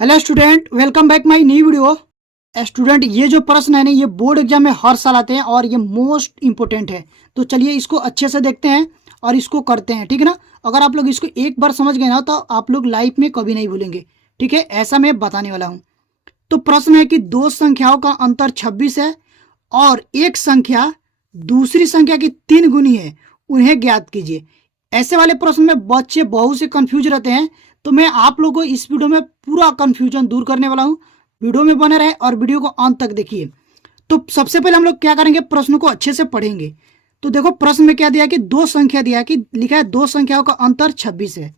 Hello student, welcome back my new video. Student, ये जो प्रश्न है ना, ये बोर्ड एग्जाम में हर साल आते हैं और ये मोस्ट इंपॉर्टेंट है। तो चलिए इसको अच्छे से देखते हैं और इसको करते हैं, ठीक है ना। अगर आप लोग इसको एक बार समझ गए ना तो आप लोग लाइफ में कभी नहीं भूलेंगे, ठीक है। ऐसा मैं बताने वाला हूँ। तो प्रश्न है कि दो संख्याओं का अंतर 26 है और एक संख्या दूसरी संख्या की 3 गुनी है, उन्हें ज्ञात कीजिए। ऐसे वाले प्रश्न में बच्चे बहुत से कंफ्यूज रहते हैं, तो मैं आप लोगों को इस वीडियो में पूरा कंफ्यूजन दूर करने वाला हूं। वीडियो में बने रहे और वीडियो को अंत तक देखिए। तो सबसे पहले हम लोग क्या करेंगे, प्रश्न को अच्छे से पढ़ेंगे। तो देखो प्रश्न में क्या दिया कि दो संख्या दिया कि लिखा है दो संख्याओं का अंतर 26 है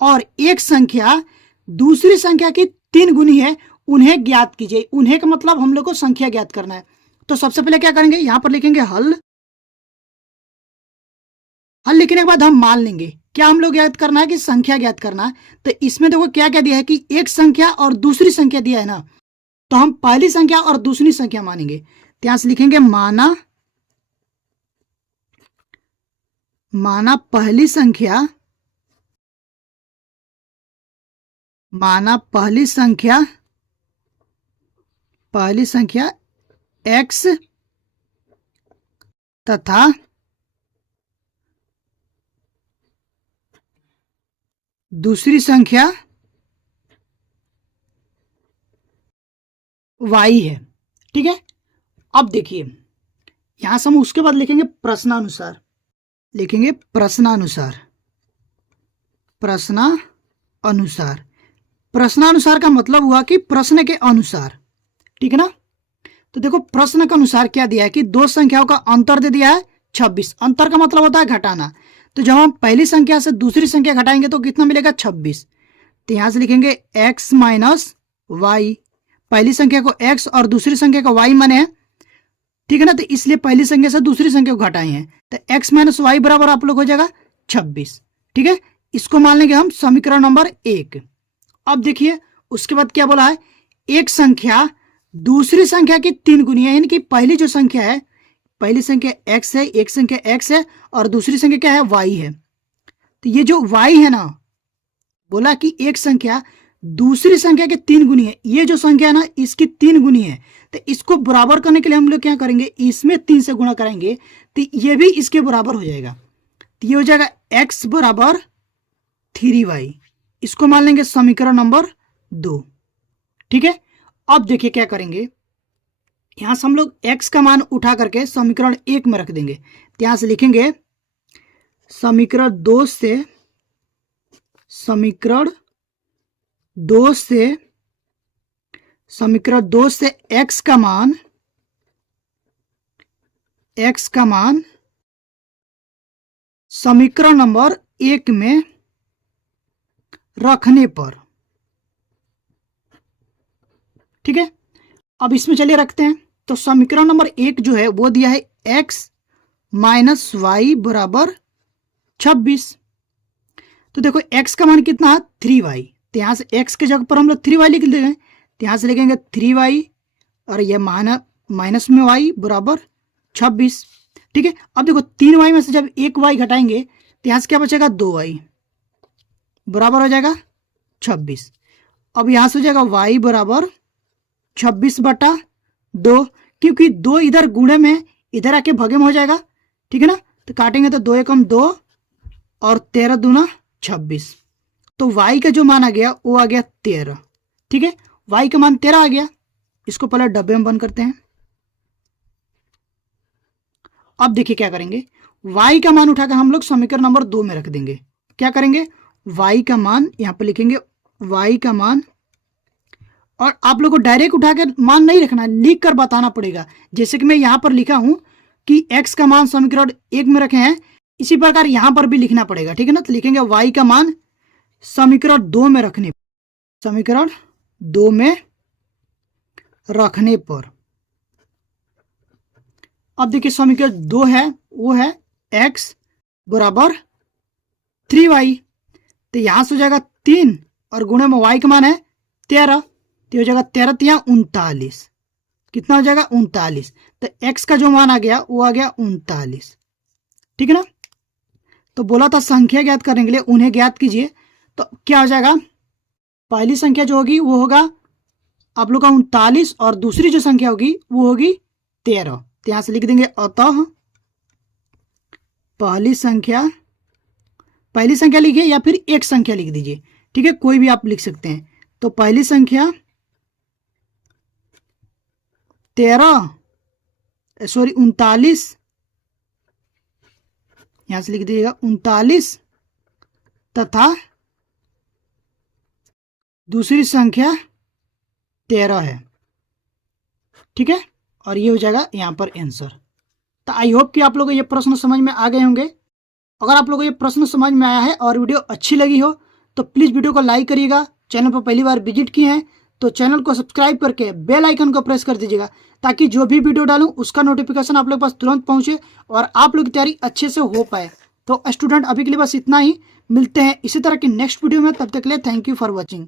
और एक संख्या दूसरी संख्या की 3 गुनी है, उन्हें ज्ञात कीजिए। उन्हें का मतलब हम लोग को संख्या ज्ञात करना है। तो सबसे पहले क्या करेंगे, यहां पर लिखेंगे हल। हल लिखने के बाद हम मान लेंगे क्या हम लोग ज्ञात करना है कि संख्या ज्ञात करना है। तो इसमें देखो क्या क्या दिया है कि एक संख्या और दूसरी संख्या दिया है ना, तो हम पहली संख्या और दूसरी संख्या मानेंगे। तो यहां से लिखेंगे माना पहली संख्या, पहली संख्या x तथा दूसरी संख्या y है, ठीक है। अब देखिए यहां से हम उसके बाद लिखेंगे प्रश्नानुसार, प्रश्नानुसार का मतलब हुआ कि प्रश्न के अनुसार, ठीक है ना। तो देखो प्रश्न के अनुसार क्या दिया है कि दो संख्याओं का अंतर दे दिया है 26। अंतर का मतलब होता है घटाना। तो जब हम पहली संख्या से दूसरी संख्या घटाएंगे तो कितना मिलेगा, 26। तो यहां से लिखेंगे x माइनस वाई। पहली संख्या को x और दूसरी संख्या को y माने हैं, ठीक है ना। तो इसलिए पहली संख्या से दूसरी संख्या को घटाए हैं, तो x माइनस वाई बराबर आप लोग हो जाएगा 26, ठीक है। इसको मान लेंगे हम समीकरण नंबर 1। अब देखिए उसके बाद क्या बोला है, एक संख्या दूसरी संख्या की 3 गुनी है, यानी कि पहली जो संख्या है, पहली संख्या x है, एक संख्या x है और दूसरी संख्या क्या है, y है। तो ये जो y है ना, बोला कि एक संख्या दूसरी संख्या के 3 गुनी है। ये जो संख्या है ना, इसकी 3 गुनी है। तो इसको बराबर करने के लिए हम लोग क्या करेंगे, इसमें 3 से गुणा करेंगे तो ये भी इसके बराबर हो जाएगा। तो ये हो जाएगा x बराबर 3y। इसको मान लेंगे समीकरण नंबर 2, ठीक है। अब देखिए क्या करेंगे, यहां से हम लोग x का मान उठा करके समीकरण 1 में रख देंगे। तो यहां से लिखेंगे समीकरण 2 से x का मान समीकरण नंबर 1 में रखने पर, ठीक है। अब इसमें चलिए रखते हैं। तो समीकरण नंबर 1 जो है वो दिया है x माइनस वाई बराबर 26। तो देखो x का मान कितना है, 3y। तो यहां से x के जगह पर हम लोग 3y लिख देंगे। तो यहां से लिखेंगे 3y और ये माइनस में y बराबर 26, ठीक है। अब देखो 3y में से जब एक y घटाएंगे तो यहां से क्या बचेगा, 2y बराबर हो जाएगा 26। अब यहां से हो जाएगा y बराबर 26/2, क्योंकि 2 इधर गुणे में इधर आके भगे में हो जाएगा, ठीक है ना। तो काटेंगे तो 2 एकम 2 और 13 दूना 26। तो y का जो मान आ गया वो आ गया 13, ठीक है। y का मान 13 आ गया। इसको पहले डब्बे में बंद करते हैं। अब देखिए क्या करेंगे, y का मान उठाकर हम लोग समीकरण नंबर 2 में रख देंगे। क्या करेंगे, y का मान यहां पर लिखेंगे, y का मान, और आप लोग को डायरेक्ट उठा के मान नहीं रखना, लिख कर बताना पड़ेगा। जैसे कि मैं यहां पर लिखा हूं कि x का मान समीकरण 1 में रखे हैं, इसी प्रकार यहां पर भी लिखना पड़ेगा, ठीक है ना। तो लिखेंगे y का मान समीकरण 2 में रखने पर। अब देखिए समीकरण 2 है वो है x बराबर 3y। तो यहां से हो जाएगा 3 और गुणे में y का मान है 13। तो हो जाएगा 13 तिया 39। कितना हो जाएगा, 39। तो x का जो मान आ गया वो आ गया 39, ठीक है ना। तो बोला था संख्या ज्ञात करने के लिए उन्हें ज्ञात कीजिए। तो क्या हो जाएगा, पहली संख्या जो होगी वो होगा आप लोग का 39 और दूसरी जो संख्या होगी वो होगी 13। तो यहां से लिख देंगे अतः पहली संख्या लिखिए या फिर एक संख्या लिख दीजिए, ठीक है, कोई भी आप लिख सकते हैं। तो पहली संख्या 39 यहां से लिख दीजिएगा 39 तथा दूसरी संख्या 13 है, ठीक है, और ये हो जाएगा यहां पर आंसर। तो आई होप कि आप लोगों को ये प्रश्न समझ में आ गए होंगे। अगर आप लोगों को ये प्रश्न समझ में आया है और वीडियो अच्छी लगी हो तो प्लीज़ वीडियो को लाइक करिएगा। चैनल पर पहली बार विजिट किए हैं तो चैनल को सब्सक्राइब करके बेल आइकन को प्रेस कर दीजिएगा ताकि जो भी वीडियो डालूं उसका नोटिफिकेशन आप लोग के पास तुरंत पहुंचे और आप लोग की तैयारी अच्छे से हो पाए। तो स्टूडेंट अभी के लिए बस इतना ही, मिलते हैं इसी तरह की नेक्स्ट वीडियो में, तब तक के लिए थैंक यू फॉर वॉचिंग।